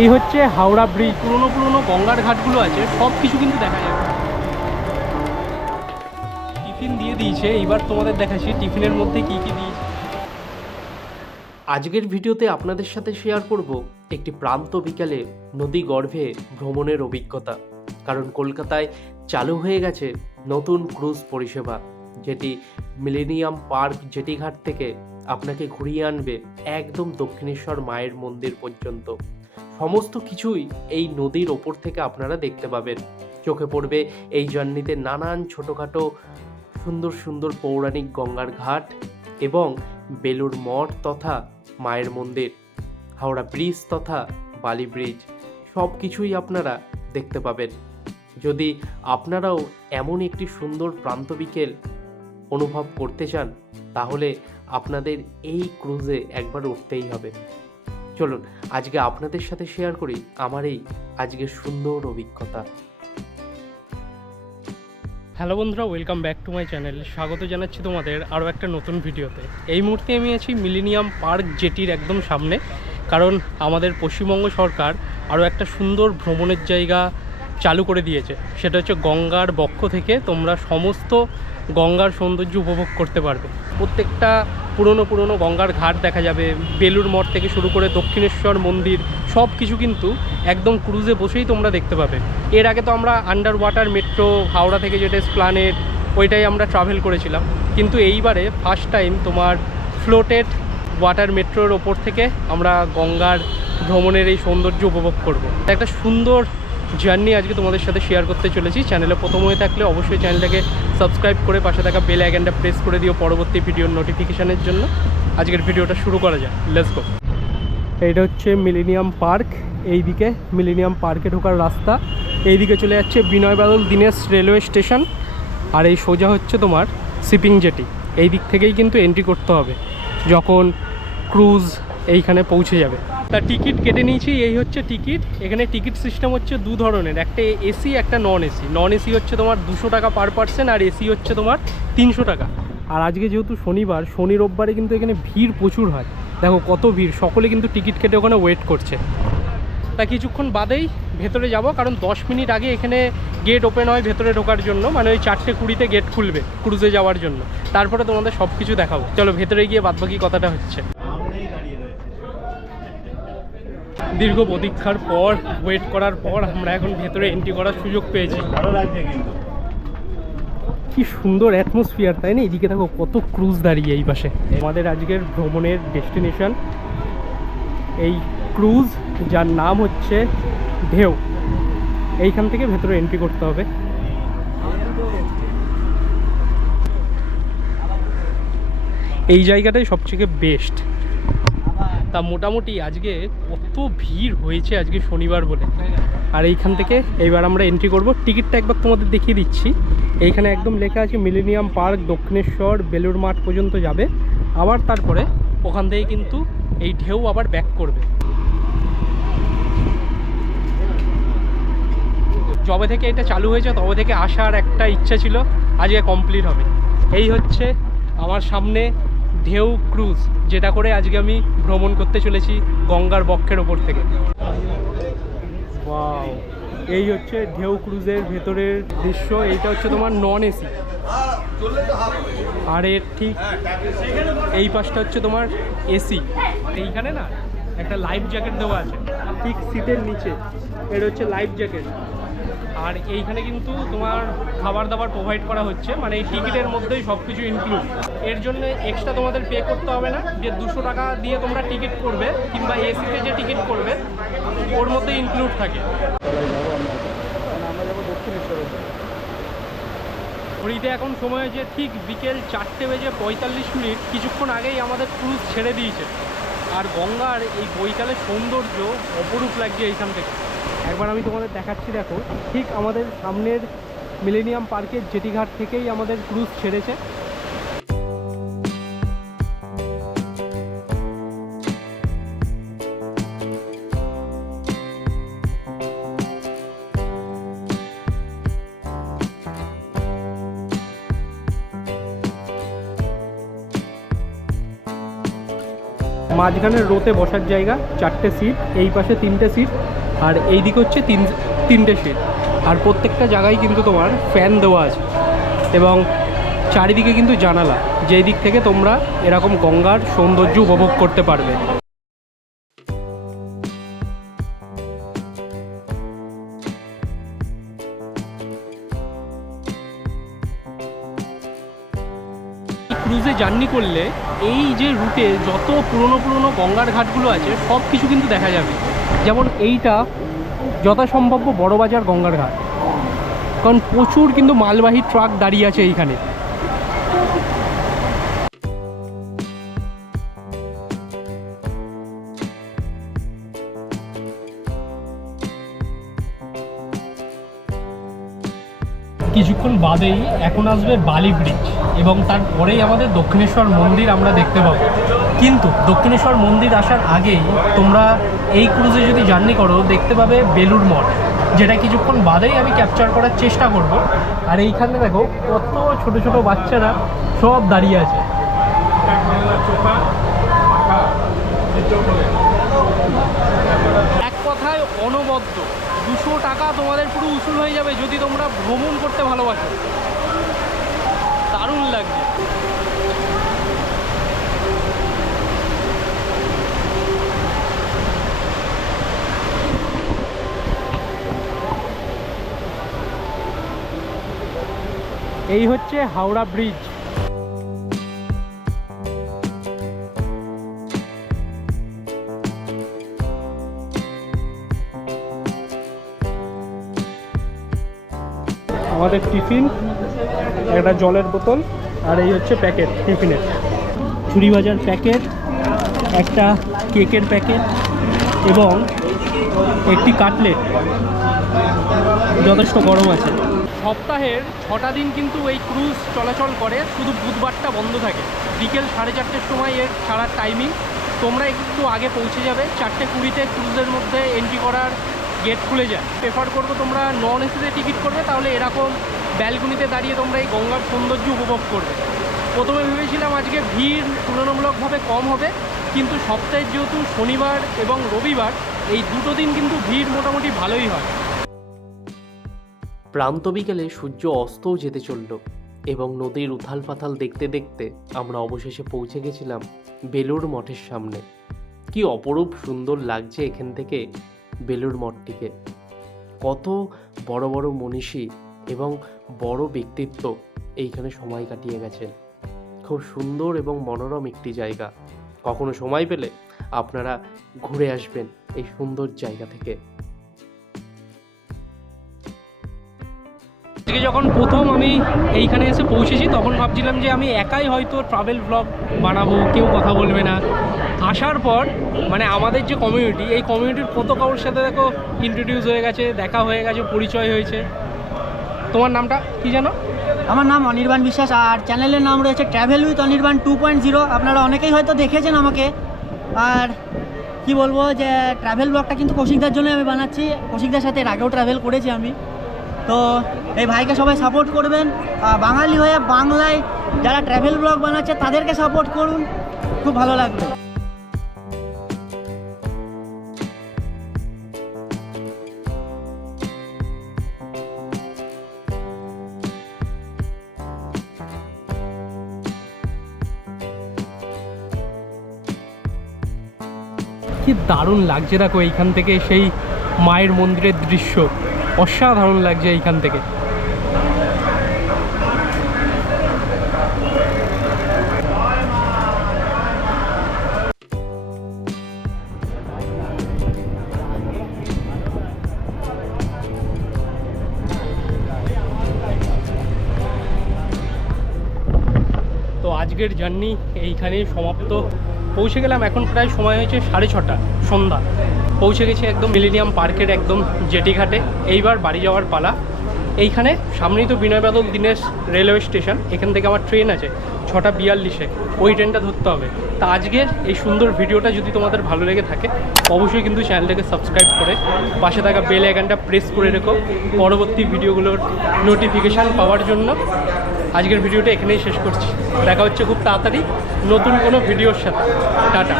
এই হচ্ছে হাওড়া ব্রিজ। পুরনো পুরনো গঙ্গার ঘাটগুলো আছে, সব কিছু কিন্তু দেখা যাবে টিফিন দিয়ে দিয়েছে, এইবার তোমাদের দেখাচ্ছি টিফিনের মধ্যে কি কি দিয়েছে। আজকের ভিডিওতে আপনাদের সাথে শেয়ার করব একটি প্রান্ত বিকালে নদী গর্ভে ভ্রমণের অভিজ্ঞতা। কারণ কলকাতায় চালু হয়ে গেছে নতুন ক্রুজ পরিষেবা, যেটি মিলেনিয়াম পার্ক জেটিঘাট থেকে আপনাকে ঘুরিয়ে আনবে একদম দক্ষিণেশ্বর মায়ের মন্দির পর্যন্ত। সমস্ত কিছুই এই নদীর ওপর থেকে আপনারা দেখতে পাবেন। চোখে পড়বে এই জার্নিতে নানান ছোটোখাটো সুন্দর সুন্দর পৌরাণিক গঙ্গার ঘাট এবং বেলুর মঠ তথা মায়ের মন্দির, হাওড়া ব্রিজ তথা বালি ব্রিজ সব কিছুই আপনারা দেখতে পাবেন। যদি আপনারাও এমন একটি সুন্দর প্রান্ত বিকেল অনুভব করতে চান, তাহলে আপনাদের এই ক্রুজে একবার উঠতেই হবে। চলুন, আজকে আপনাদের সাথে শেয়ার করি আমার এই আজকের সুন্দর অভিজ্ঞতা। হ্যালো বন্ধুরা welcome back to my channel স্বাগত জানাচ্ছি তোমাদের আরও একটা নতুন ভিডিওতে। এই মুহূর্তে আমি আছি মিলেনিয়াম পার্ক জেটির একদম সামনে, কারণ আমাদের পশ্চিমবঙ্গ সরকার আরও একটা সুন্দর ভ্রমণের জায়গা চালু করে দিয়েছে। সেটা হচ্ছে গঙ্গার বক্ষ থেকে তোমরা সমস্ত গঙ্গার সৌন্দর্য উপভোগ করতে পারবে। প্রত্যেকটা পুরনো পুরনো গঙ্গার ঘাট দেখা যাবে বেলুর মঠ থেকে শুরু করে দক্ষিণেশ্বর মন্দির সব কিছু কিন্তু একদম ক্রুজে বসেই তোমরা দেখতে পাবে। এর আগে তো আমরা আন্ডার ওয়াটার মেট্রো হাওড়া থেকে যেটা প্ল্যানেট ওইটাই আমরা ট্রাভেল করেছিলাম। কিন্তু এইবারে ফার্স্ট টাইম তোমার ফ্লোটেড ওয়াটার মেট্রোর ওপর থেকে আমরা গঙ্গার ভ্রমণের এই সৌন্দর্য উপভোগ করব। একটা সুন্দর জার্নি আজকে তোমাদের সাথে শেয়ার করতে চলেছি। চ্যানেলে প্রথম হয়ে থাকলে অবশ্যই চ্যানেলটাকে সাবস্ক্রাইব করে পাশে থাকা বেল আইকনটা প্রেস করে দিও পরবর্তী ভিডিওর নোটিফিকেশানের জন্য। আজকের ভিডিওটা শুরু করা যায় লেটস গো এইটা হচ্ছে মিলেনিয়াম পার্ক এইদিকে মিলেনিয়াম পার্কে ঢোকার রাস্তা। এইদিকে চলে যাচ্ছে বিনয় বাদল দীনেশ রেলওয়ে স্টেশন। আর এই সোজা হচ্ছে তোমার শিপিং জেটি। এই দিক থেকেই কিন্তু এন্ট্রি করতে হবে। যখন ক্রুজ এইখানে পৌঁছে যাবে। তা টিকিট কেটে নিয়েছি, এই হচ্ছে টিকিট। এখানে টিকিট সিস্টেম হচ্ছে দু ধরনের, একটা এসি একটা নন এসি নন এসি হচ্ছে তোমার দুশো টাকা পার পার্সেন আর এসি হচ্ছে তোমার তিনশো টাকা। আর আজকে যেহেতু শনিবার, শনি রোববারে কিন্তু এখানে ভিড় প্রচুর হয়। দেখো কত ভিড়, সকলে কিন্তু টিকিট কেটে ওখানে ওয়েট করছে। তা কিছুক্ষণ বাদেই ভেতরে যাব, কারণ দশ মিনিট আগে এখানে গেট ওপেন হয় ভেতরে ঢোকার জন্য মানে ওই চারটে কুড়িতে গেট খুলবে ক্রুজে যাওয়ার জন্য। তারপরে তোমাদের সব কিছু দেখাবো। চলো ভেতরে গিয়ে বাদবাকি কথাটা হচ্ছে। দীর্ঘ প্রতীক্ষার পর ওয়েট করার পর আমরা এখন ভেতরে এন্ট্রি করার সুযোগ পেয়েছি। কি সুন্দর অ্যাটমসফিয়ার তাই না? এদিকে দেখো কত ক্রুজ দাঁড়িয়ে এই পাশে। আমাদের আজকের ভ্রমণের ডেস্টিনেশন এই ক্রুজ যার নাম হচ্ছে ঢেউ। এইখান থেকে ভেতরে এন্ট্রি করতে হবে। এই জায়গাটাই সবথেকে বেস্ট তা মোটামুটি আজকে কত ভিড় হয়েছে আজকে শনিবার বলে। আর এইখান থেকে এইবার আমরা এন্ট্রি করব। টিকিটটা একবার তোমাদের দেখিয়ে দিচ্ছি। এইখানে একদম লেখা আছে মিলেনিয়াম পার্ক, দক্ষিণেশ্বর বেলুর মাঠ পর্যন্ত যাবে। আবার তারপরে ওখান থেকে কিন্তু এই ঢেউ আবার ব্যাক করবে। যবে থেকে এটা চালু হয়েছে, তবে থেকে আসার একটা ইচ্ছা ছিল। আজকে কমপ্লিট হবে। এই হচ্ছে আমার সামনে ঢেউ ক্রুজ, যেটা করে আজকে আমি ভ্রমণ করতে চলেছি গঙ্গার বক্ষের ওপর থেকে। এই হচ্ছে ঢেউ ক্রুজের ভেতরের দৃশ্য, এইটা হচ্ছে তোমার নন এসি। আর এর ঠিক এই পাশটা হচ্ছে তোমার এসি। এইখানে না একটা লাইফ জ্যাকেট দেওয়া আছে, ঠিক সিটের নিচে। এর হচ্ছে লাইফ জ্যাকেট। আর এইখানে কিন্তু তোমার খাবার দাবার প্রোভাইড করা হচ্ছে মানে এই টিকিটের মধ্যেই সব কিছু ইনক্লুড এর জন্য এক্সট্রা তোমাদের পে করতে হবে না, যে দুশো টাকা দিয়ে তোমরা টিকিট করবে, কিংবা এসিতে যে টিকিট করবে, ওর মধ্যে ইনক্লুড থাকে। ঘড়িতে এখন সময় হয়েছে ঠিক বিকেল চারটে বেজে পঁয়তাল্লিশ মিনিট, কিছুক্ষণ আগেই আমাদের ক্রুজ ছেড়ে দিয়েছে। আর গঙ্গার এই বৈকালের সৌন্দর্য অপরূপ লাগছে এইখান থেকে। একবার আমি তোমাদের দেখাচ্ছি, দেখো। ঠিক আমাদের সামনের মিলেনিয়াম পার্কের জেটিঘাট থেকেই আমাদের ক্রুজ ছেড়েছে। মাঝখানের রোতে বসার জায়গা, চারটে সিট এই পাশে তিনটে সিট আর এই দিক হচ্ছে তিন, তিনটে সিট আর প্রত্যেকটা জায়গায় কিন্তু তোমার ফ্যান দেওয়া আছে। এবং চারিদিকে কিন্তু জানালা, যেই দিক থেকে তোমরা এরকম গঙ্গার সৌন্দর্য উপভোগ করতে পারবে। ক্রুজে জার্নি করলে এই যে রুটে যত পুরনো পুরনো গঙ্গার ঘাটগুলো আছে সব কিছু কিন্তু দেখা যাবে। যেমন এইটা যথাসম্ভব বড়বাজার গঙ্গার ঘাট। কারণ প্রচুর কিন্তু মালবাহী ট্রাক দাঁড়িয়ে আছে এইখানে। কিছুক্ষণ বাদেই এখন আসবে বালি ব্রিজ এবং তারপরেই আমাদের দক্ষিণেশ্বর মন্দির আমরা দেখতে পাবো। কিন্তু দক্ষিণেশ্বর মন্দির আসার আগেই তোমরা এই ক্রুজে যদি জার্নি করো, দেখতে পাবে বেলুর মঠ, যেটা কিছুক্ষণ বাদেই আমি ক্যাপচার করার চেষ্টা করব। আর এইখানে দেখো, কত ছোট ছোট বাচ্চারা সব দাঁড়িয়ে আছে এক কথায় অনবদ্য দুশো টাকা তোমাদের পুরো উসুল হয়ে যাবে যদি তোমরা ভ্রমণ করতে ভালোবাসে। দারুণ লাগছে। এই হচ্ছে হাওড়া ব্রিজ। আমাদের টিফিন, একটা জলের বোতল আর এই হচ্ছে প্যাকেট, টিফিনের। ছুরি ভাজার প্যাকেট, একটা কেকের প্যাকেট এবং একটি কাটলেট। যথেষ্ট গরম আছে। সপ্তাহের ছটা দিন কিন্তু এই ক্রুজ চলাচল করে, শুধু বুধবারটা বন্ধ থাকে। বিকেল সাড়ে চারটের সময় এর ছাড়ার টাইমিং তোমরা একটু আগে পৌঁছে যাবে। চারটে কুড়িতে ক্রুজের মধ্যে এন্ট্রি করার গেট খুলে যায়। প্রেফার করব তোমরা নন এসিতে টিকিট করবে, তাহলে এরকম ব্যালকনিতে দাঁড়িয়ে তোমরা এই গঙ্গার সৌন্দর্য উপভোগ করবে। প্রথমে ভেবেছিলাম আজকে ভিড় তুলনামূলকভাবে কম হবে, কিন্তু সপ্তাহের যেহেতু শনিবার এবং রবিবার, এই দুটো দিন কিন্তু ভিড় মোটামুটি ভালোই হয়। প্রান্ত বিকেলে সূর্য অস্তও যেতে চলল এবং নদীর উথাল পাথাল দেখতে দেখতে আমরা অবশেষে পৌঁছে গেছিলাম বেলুর মঠের সামনে। কি অপরূপ সুন্দর লাগছে এখান থেকে বেলুর মঠটিকে। কত বড় বড় মনীষী এবং বড় ব্যক্তিত্ব এইখানে সময় কাটিয়ে গেছেন খুব সুন্দর এবং মনোরম একটি জায়গা। কখনো সময় পেলে আপনারা ঘুরে আসবেন এই সুন্দর জায়গা থেকে। আজকে যখন প্রথম আমি এইখানে এসে পৌঁছেছি, তখন ভাবছিলাম যে আমি একাই হয়তো ট্রাভেল ব্লগ বানাবো, কেউ কথা বলবে না। আসার পর মানে আমাদের যে কমিউনিটি এই কমিউনিটির কত কারোর সাথে দেখো ইন্ট্রোডিউস হয়ে গেছে, দেখা হয়ে গেছে, পরিচয় হয়েছে। তোমার নামটা কি জানো? আমার নাম অনির্বাণ বিশ্বাস, আর চ্যানেলের নাম রয়েছে travel with Anirban two point zero আপনারা অনেকেই হয়তো দেখেছেন আমাকে। আর কি বলব যে ট্রাভেল ব্লগটা কিন্তু কৌশিকদার জন্য আমি বানাচ্ছি। কৌশিকদার সাথে এর আগেও ট্রাভেল করেছি আমি। তো এই ভাইকে সবাই সাপোর্ট করবেন। বাঙালি হয়ে বাংলায় যারা ট্রাভেল ব্লগ বানাচ্ছে, তাদেরকে সাপোর্ট করুন। খুব ভালো লাগবে। কি দারুণ লাগছে দেখো এইখান থেকে সেই মায়ের মন্দিরের দৃশ্য। অসাধারণ লাগছে এইখান থেকে। তো আজকের জার্নি এইখানেই সমাপ্ত। পৌঁছে গেলাম, এখন প্রায় সময় হয়েছে সাড়ে ছটা, সন্ধ্যা। পৌঁছে গেছি একদম মিলেনিয়াম পার্কের একদম জেটি ঘাটে এইবার বাড়ি যাওয়ার পালা। এইখানে সামনেই তো বিনয় বাদল দীনেশ রেলওয়ে স্টেশন। এখান থেকে আমার ট্রেন আছে, ছটা বিয়াল্লিশে। ওই ট্রেনটা ধরতে হবে। তা আজকের এই সুন্দর ভিডিওটা যদি তোমাদের ভালো লেগে থাকে, অবশ্যই কিন্তু চ্যানেলটাকে সাবস্ক্রাইব করে পাশে থাকা বেল আইকনটা প্রেস করে রেখো। পরবর্তী ভিডিওগুলোর নোটিফিকেশান পাওয়ার জন্য। আজকের ভিডিওটা এখানেই শেষ করছি। দেখা হচ্ছে খুব তাড়াতাড়ি নতুন কোনো ভিডিওর সাথে। টাটা।